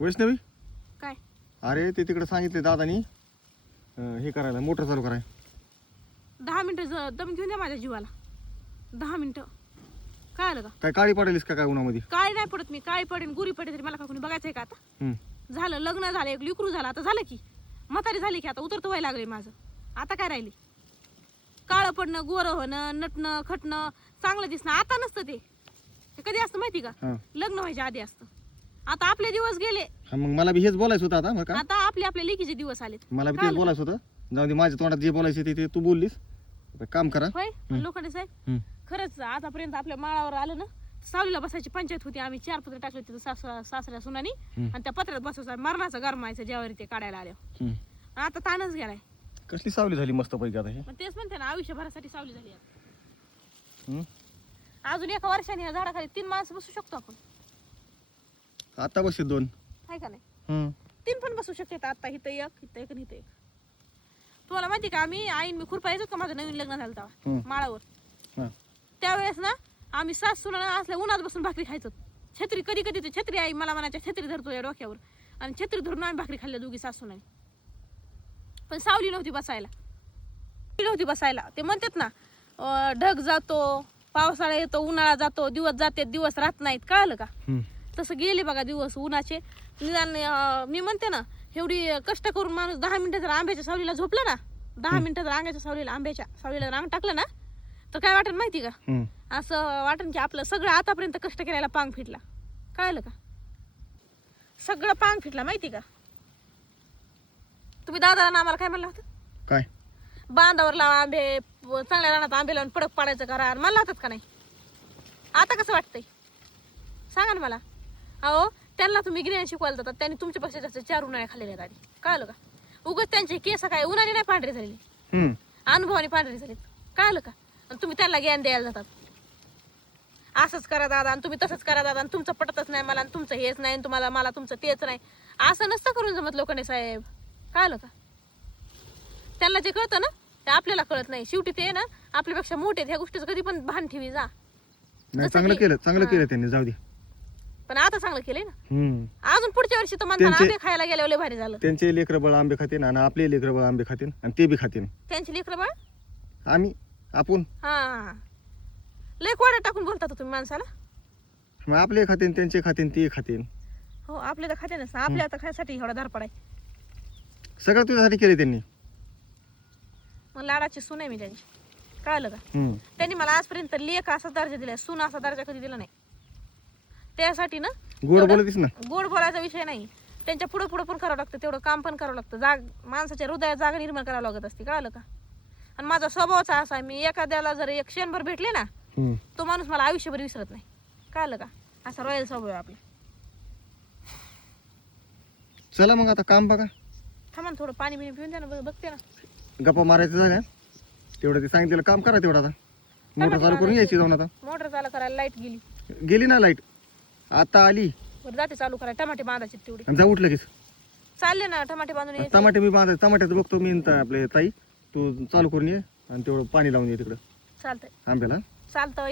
वैष्णवी? काय? अरे ते तिकडे सांगितले दादानी. अं, हे करायला मोटर चालू कराय. दहा मिनिटं ज- दम घेऊन द्या माझ्या जीवाला. दहा मिनिटं. काय आलं का काय काळी पडेलीस का काय उन्हामध्ये? काय नाही पडत मी काय पडेन गुरी पडे तरी मला का कोणी बघायचंय का आता? हम्म. झालं लग्न झालं एक लिकरू झालं आता झालं की. म्हातारी झाली की आता उतरतं व्हायला लागले माझं. आता काय राहिली? काळं पडणं गोरं होणं नटणं खटणं चांगलं दिसणं आता नसतं ते. कधी असतं माहिती का? हा. लग्न व्हायच्या आधी असतं. आता आपले दिवस गेले. हा, मग मला बी हेच बोलायचं होतं आता बरं का? आता आपले आपले लेकीचे दिवस आलेत. मला बी तेच बोलायचं होतं. जाऊ दे माझ्या तोंडात जे बोलायचं ते ते तू बोललीस. आता काम करा. होय लोखंडे साहेब हम्म. खरंच आतापर्यंत आपल्या माळावर आलं ना सावलीला बसायची पंचायत होती आम्ही चार पत्र टाकले तिथं सासरा सासऱ्या सुनानी हम्म. आणि त्या पत्रात बसायचं मरणाचं गरमायचं ज्यावर ते काढायला आल्या. हम्म. आता ताणच गेलाय. कसली सावली झाली मस्त पैकी आता हे? पण तेच म्हणते ना आयुष्यभरासाठी सावली झाली. हम्म? अजून एका वर्षाने या झाडाखाली तीन माणसं बसू शकतो आपण. आता बसले दोन. आहे का नाही? हम्म. तीन पण बसू शकतात आता. इथं एक इथं एक आणि इथं एक. तुम्हाला माहिती का आम्ही आईन मी खुरपायचो का माझं नवीन लग्न झालं तेव्हा? हम्म. माळावर. हा. त्यावेळेस ना आम्ही सास सुना असल्या उन्हात बसून भाकरी खायचो. छत्री कधी कधी ते छत्री आई मला म्हणायच्या छत्री धरतो या डोक्यावर. आणि छत्री धरून आम्ही भाकरी खाल्ल्या दोघी सास सुनाने पण सावली नव्हती बसायला. सावली नव्हती बसायला. ते म्हणतात ना अं, ढग जातो पावसाळा येतो उन्हाळा जातो दिवस जाते दिवस राहत नाहीत. कळलं का? हम्म. तसं गेले बघा दिवस उन्हाचे. निदान मी म्हणते ना एवढी कष्ट करून माणूस दहा मिनिटं जर आंब्याच्या सावलीला झोपला ना दहा मिनिटं जर अंगाच्या सावलीला आंब्याच्या सावलीला रांग टाकलं ना तर काय वाटेल माहिती का. असं वाटेल की आपलं सगळं आतापर्यंत कष्ट करायला पांग फिटला. कळलं का? सगळं पांग फिटला माहिती का? तुम्ही दादाला आम्हाला काय म्हणलं होतं? काय? बांधावर लावा आंबे चांगल्या रानात आंबे लावून पडक पाडायचं करा. मला होतात का नाही? आता कसं वाटतंय? सांगा ना मला. अहो त्यांना तुम्ही गिर्याणी शिकवायला जातात. त्यांनी तुमच्यापेक्षा जास्त चार उन्हाळ्या खाल्लेल्या आहेत आधी. कळलं का? उगत त्यांचे केस काय? उन्हाने नाही पांढरे झालेले. अनुभवाने पांढरे झालेत. कळलं का? आणि तुम्ही त्यांना ज्ञान द्यायला जातात. असंच करा दादा आणि तुम्ही तसंच करा दादा आणि तुमचं पटतच नाही मला आणि तुमचं हेच नाही तुम्हाला मला तुमचं तेच नाही. असं नसतं करून जमत लोकांनी साहेब. कळलं का? त्यांना जे कळतं ना ते आपल्याला कळत नाही. शेवटी ते ना आपल्यापेक्षा मोठे आहेत. ह्या गोष्टीचं कधी पण भान ठेवी जा. चांगलं केलं चांगलं. केलं त्यांनी. जाऊ दे. पण आता चांगलं केलंय ना. हम्म. अजून पुढच्या वर्षी तर म्हणताना त्यांचे- आंबे खायला गेल्यावर लय भारी झालं. त्यांचे लेकरं बळ आंबे खातील आणि आपले लेकरं बळ आंबे खातील आणि ते बी खातील त्यांची लेकरं बाळ आम्ही आपण. हा. लय कोड्या टाकून बोलतात हो तुम्ही माणसाला? मग आपले खातील त्यांचे खातील ते खातील हो आपल्या तर खाते नसतं आपल्या आता खायसाठी एवढा धारपड आहे सगळं तुझ्यासाठी केले त्यांनी. मग लाडाची सून आहे मी त्यांची. कळलं का? हम्म. त्यांनी मला आजपर्यंत लेख असा दर्जा दिलाय सून असा दर्जा कधी दिला नाही. त्यासाठी ना गोड तेवढं- बोलतीस ना. गोड बोलायचा विषय नाही. त्यांच्या पुढे पुढे पण करावं लागतं तेवढं काम पण करावं लागतं. जाग माणसाच्या हृदयात जागा निर्माण करावं लागत असते कळलं का? आणि माझा स्वभावचा असा आहे मी एखाद्याला जर एक क्षणभर भेटले ना हम्म. तो माणूस मला आयुष्यभर विसरत नाही. कळलं का? असा रॉयल स्वभाव आहे आपला. चला मग आता काम बघा. थांबा ना थोडं पाणी बिणी पिऊन द्या ना बघ- बघते ना. गप्पा मारायचं झाल्या तेवढं ते सांगितलेलं काम करा तेवढं आता. मोटर चालू करून यायची जाऊन आता. मोटर चालू करायला लाइट गेली. गेली ना लाइट आता आली. बरं जाते चालू करायला. टमाटे बांधायचे तेवढे. आणि जा उठ लगेच चालले ना टमाटे बांधून यायचे. टमाटे मी बांधाय टमाट्याचं बघतो मी आणि आपले ताई. तू चालू करून ये आणि तेवढं पाणी लावून ये तिकडं. चालतंय. आंब्याला. चालतं